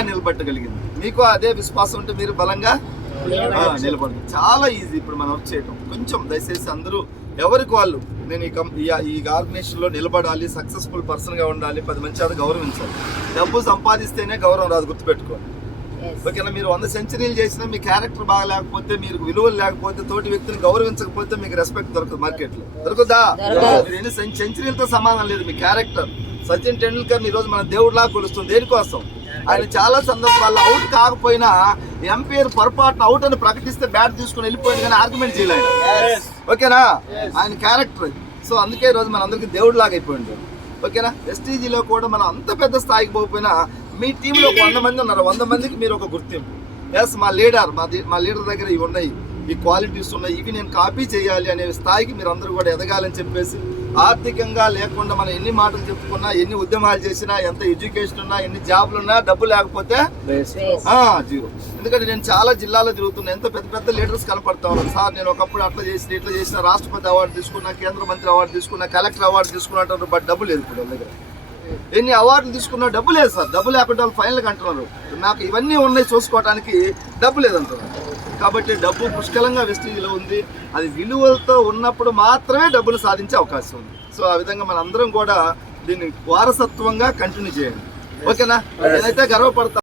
బలంగా నిలబెట్టగలిగింది. మీకు అదే విశ్వాసం ఉంటే మీరు బలంగా నిలబడదు. చాలా ఈజీ ఇప్పుడు మనం వర్క్ చేయటం. కొంచెం దయచేసి అందరూ ఎవరికి వాళ్ళు నేను ఈ ఆర్గనైజేషన్లో నిలబడాలి, సక్సెస్ఫుల్ పర్సన్గా ఉండాలి, 10 మంది చేత గౌరవించాలి. డబ్బు సంపాదిస్తేనే గౌరవం రాదు, గుర్తుపెట్టుకోండి. ఓకేనా? మీరు 100 సెంచరీలు చేసినా మీ క్యారెక్టర్ బాగా లేకపోతే, మీరు విలువలు లేకపోతే, తోటి వ్యక్తిని గౌరవించకపోతే మీకు రెస్పెక్ట్ దొరకదు. మార్కెట్లో దొరుకుదా? మీరు ఎన్ని సెంచరీలతో సమానం లేదు మీ క్యారెక్టర్. సచిన్ టెండూల్కర్ ఈ రోజు మన దేవుడిలా కొలుస్తుంది. దేనికోసం? ఆయన చాలా సందర్భాల్లో అవుట్ కాకపోయినా ఎంపైర్ పొరపాటున అవుట్ అని ప్రకటిస్తే బ్యాట్ తీసుకుని వెళ్ళిపోయింది, కానీ ఆర్గ్యుమెంట్ చేయలేదు. ఓకేనా? ఆయన క్యారెక్టర్. సో అందుకే ఈ రోజు మన అందరికీ దేవుడిలాగా అయిపోయింది. ఓకేనా? ఎస్టీజీలో కూడా మనం అంత పెద్ద స్థాయికి పోకపోయినా మీ టీంలో ఒక 100 మంది ఉన్నారు, 100 మందికి మీరు ఒక గుర్తింపు. ఎస్, మా లీడర్ దగ్గర ఇవి ఉన్నాయి, ఈ క్వాలిటీస్ ఉన్నాయి, ఇవి నేను కాపీ చేయాలి అనే స్థాయికి మీరు అందరూ కూడా ఎదగాలని చెప్పేసి, ఆర్థికంగా లేకుండా మనం ఎన్ని మాటలు చెప్పుకున్నా, ఎన్ని ఉద్యమాలు చేసినా, ఎంత ఎడ్యుకేషన్ ఉన్నా, ఎన్ని జాబ్లు ఉన్నా, డబ్బు లేకపోతే జీరో. ఎందుకంటే నేను చాలా జిల్లాలో తిరుగుతున్నా, ఎంత పెద్ద పెద్ద లీడర్స్ కనపడతా ఉన్నారు. సార్ నేను ఒకప్పుడు అట్లా చేసిన రాష్ట్రపతి అవార్డు తీసుకున్నా, కేంద్ర మంత్రి అవార్డు తీసుకున్నా, కలెక్టర్ అవార్డు తీసుకున్నట్టు, బట్ డబ్బు లేదు ఇప్పుడు వాళ్ళ దగ్గర. ఎన్ని అవార్డులు తీసుకున్నా డబ్బు లేదు సార్. డబ్బు లేకుండా వాళ్ళు ఫైనల్గా అంటున్నారు నాకు ఇవన్నీ ఉన్నాయి చూసుకోవడానికి డబ్బు లేదంటున్నారు. కాబట్టి డబ్బు పుష్కలంగా వెస్టీజ్లో ఉంది. అది విలువలతో ఉన్నప్పుడు మాత్రమే డబ్బులు సాధించే అవకాశం ఉంది. సో ఆ విధంగా మన అందరం కూడా దీన్ని వారసత్వంగా కంటిన్యూ చేయండి. ఓకేనా? నేనైతే గర్వపడతా.